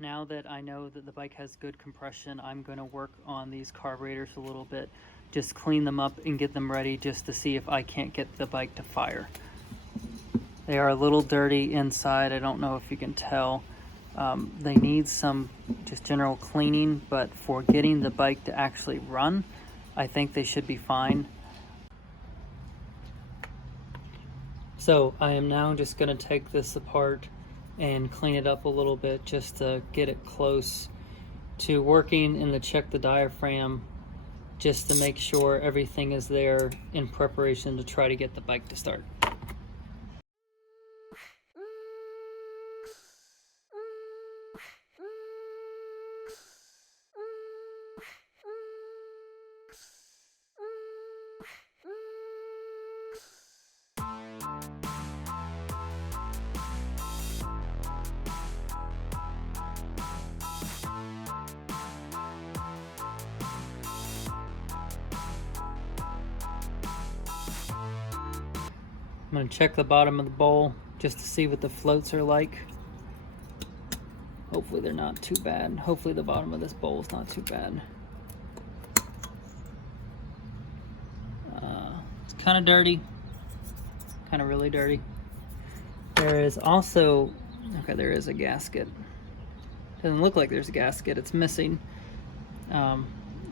Now that I know that the bike has good compression, I'm going to work on these carburetors a little bit, just clean them up and get them ready just to see if I can't get the bike to fire. They are a little dirty inside. I don't know if you can tell. They need some just general cleaning, but for getting the bike to actually run, I think they should be fine. So I am now just going to take this apart and clean it up a little bit just to get it close to working and to check the diaphragm just to make sure everything is there in preparation to try to get the bike to start. I'm going to check the bottom of the bowl just to see what the floats are like. Hopefully they're not too bad. Hopefully the bottom of this bowl is not too bad. It's kind of dirty, kind of really dirty. There is also, okay, there is a gasket. Doesn't look like there's a gasket, it's missing.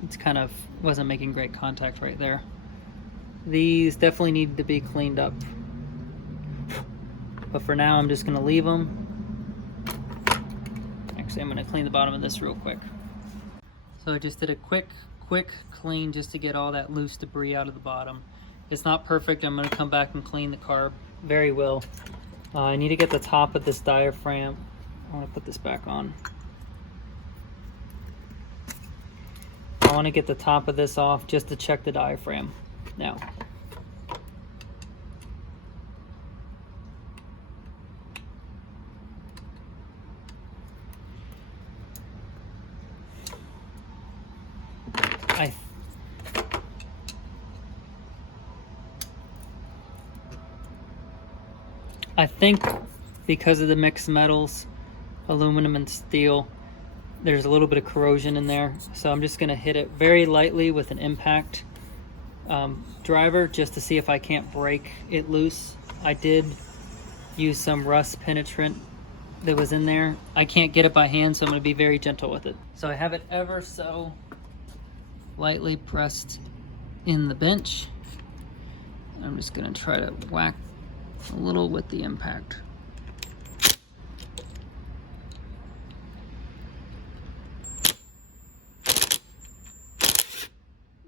It's kind of, wasn't making great contact right there. These definitely need to be cleaned up. But for now, I'm just gonna leave them. Actually, I'm gonna clean the bottom of this real quick. So I just did a quick clean just to get all that loose debris out of the bottom. It's not perfect. I'm gonna come back and clean the carb very well. I need to get the top of this diaphragm. I wanna put this back on. I wanna get the top of this off just to check the diaphragm now. I think because of the mixed metals, aluminum and steel, there's a little bit of corrosion in there. So I'm just gonna hit it very lightly with an impact driver just to see if I can't break it loose. I did use some rust penetrant that was in there. I can't get it by hand, so I'm gonna be very gentle with it. So I have it ever so lightly pressed in the bench. I'm just gonna try to whack a little with the impact.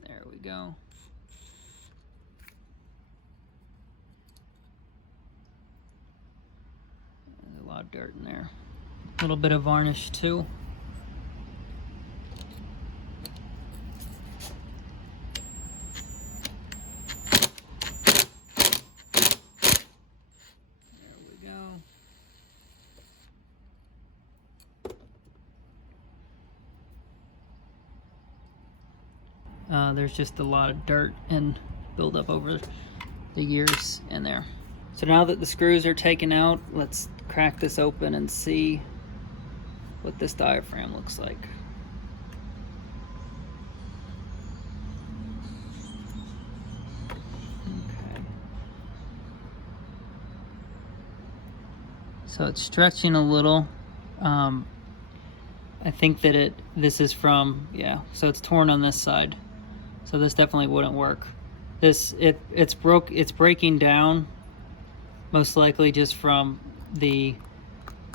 There we go. There's a lot of dirt in there. A little bit of varnish too. There's just a lot of dirt and buildup over the years in there. So now that the screws are taken out, let's crack this open and see what this diaphragm looks like. Okay. So it's stretching a little. I think that this is from, yeah, so it's torn on this side. So this definitely wouldn't work. It's breaking down, most likely just from the,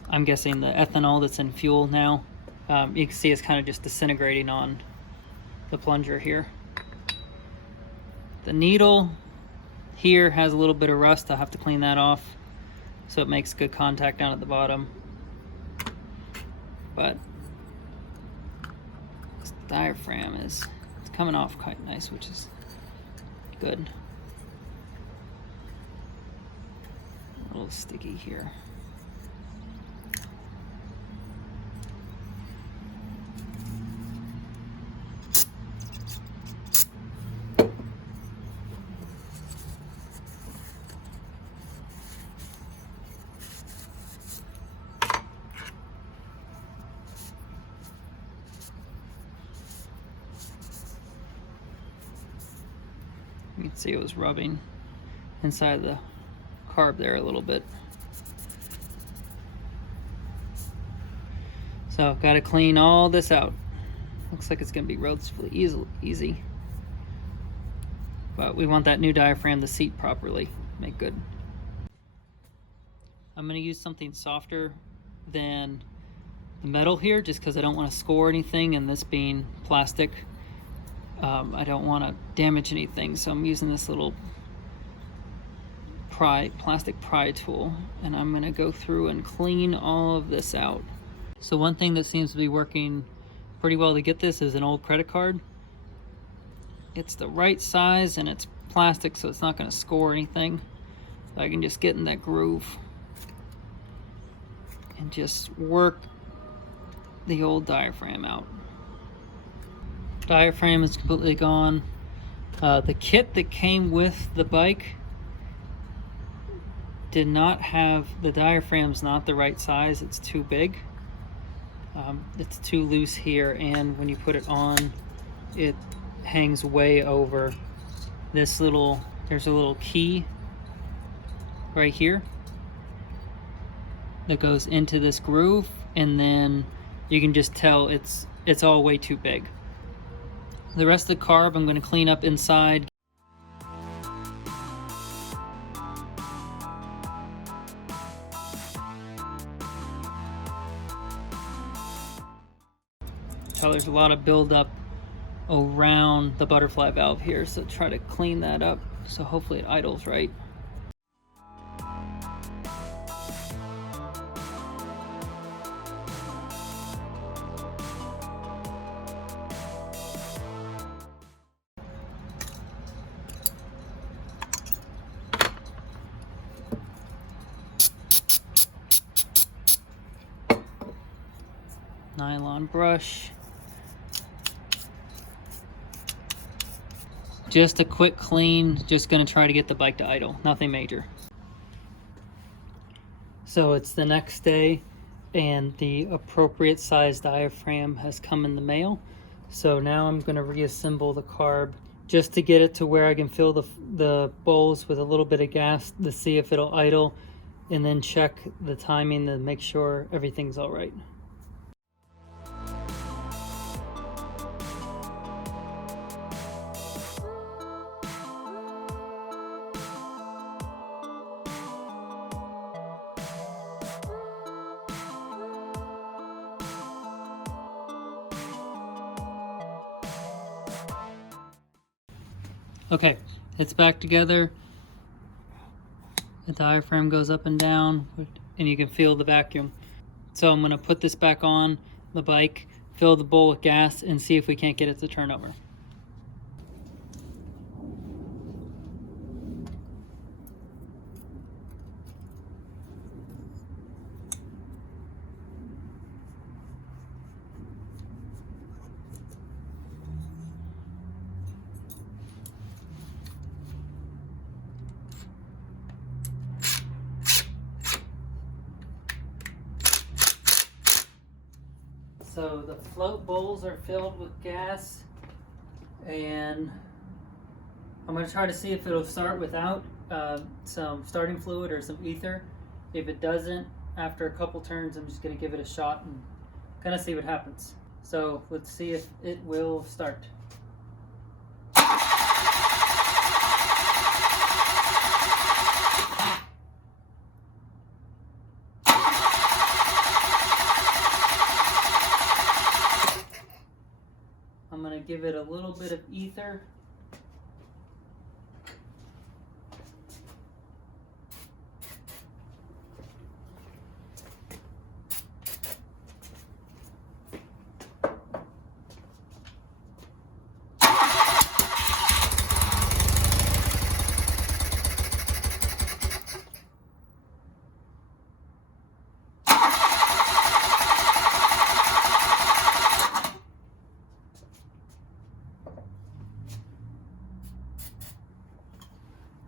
I'm guessing the ethanol that's in fuel now. You can see it's kind of just disintegrating on the plunger here. The needle here has a little bit of rust. I'll have to clean that off so it makes good contact down at the bottom. But this diaphragm it's coming off quite nice, which is good. A little sticky here. See, it was rubbing inside the carb there a little bit. So got to clean all this out. Looks like it's going to be relatively easy. But we want that new diaphragm to seat properly, make good. I'm going to use something softer than the metal here, just because I don't want to score anything, and this being plastic, I don't want to damage anything. So I'm using this little plastic pry tool, and I'm going to go through and clean all of this out. So one thing that seems to be working pretty well to get this is an old credit card. It's the right size and it's plastic, so it's not going to score anything. So I can just get in that groove and just work the old diaphragm out. Diaphragm is completely gone. The kit that came with the bike did not have, the diaphragm's not the right size, it's too big. It's too loose here, and when you put it on, it hangs way over this little, there's a little key right here that goes into this groove, and then you can just tell it's all way too big. The rest of the carb I'm going to clean up inside. So there's a lot of buildup around the butterfly valve here, so try to clean that up so hopefully it idles right. Nylon brush. Just a quick clean, just gonna try to get the bike to idle, nothing major. So it's the next day and the appropriate size diaphragm has come in the mail. So now I'm gonna reassemble the carb just to get it to where I can fill the bowls with a little bit of gas to see if it'll idle, and then check the timing to make sure everything's all right. Okay, it's back together. The diaphragm goes up and down, and you can feel the vacuum. So I'm gonna put this back on the bike, fill the bowl with gas, and see if we can't get it to turn over. So the float bowls are filled with gas, and I'm going to try to see if it'll start without some starting fluid or some ether. If it doesn't, after a couple turns, I'm just going to give it a shot and kind of see what happens. So let's see if it will start. I'm going to give it a little bit of ether.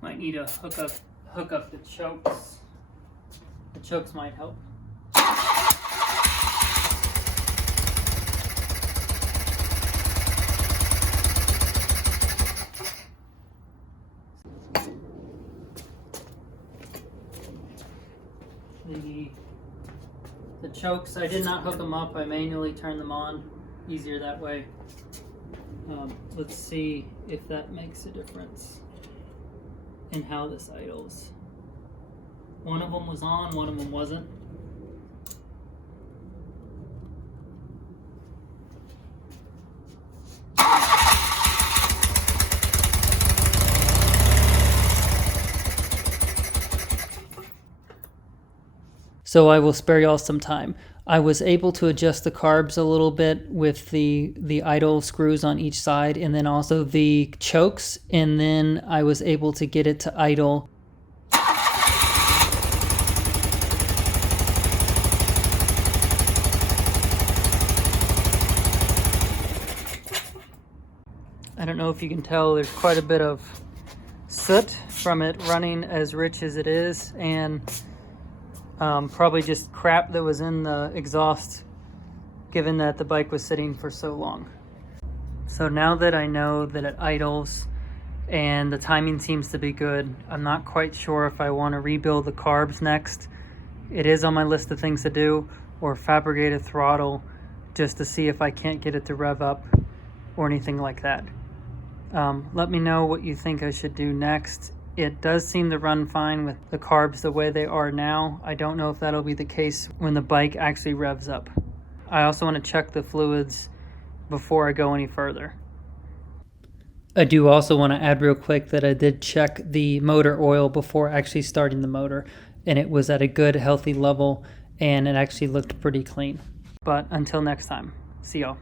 Might need to hook up the chokes. The chokes might help. chokes. I did not hook them up. I manually turned them on. Easier that way. Let's see if that makes a difference in how this idles. One of them was on, one of them wasn't. So I will spare y'all some time. I was able to adjust the carbs a little bit with the idle screws on each side and then also the chokes, and then I was able to get it to idle. I don't know if you can tell, there's quite a bit of soot from it running as rich as it is, and probably just crap that was in the exhaust given that the bike was sitting for so long. So now that I know that it idles and the timing seems to be good, I'm not quite sure if I want to rebuild the carbs next. It is on my list of things to do, or fabricate a throttle just to see if I can't get it to rev up or anything like that. Let me know what you think I should do next. It does seem to run fine with the carbs the way they are now. I don't know if that'll be the case when the bike actually revs up. I also want to check the fluids before I go any further. I do also want to add real quick that I did check the motor oil before actually starting the motor, and it was at a good healthy level and it actually looked pretty clean. But until next time, see y'all.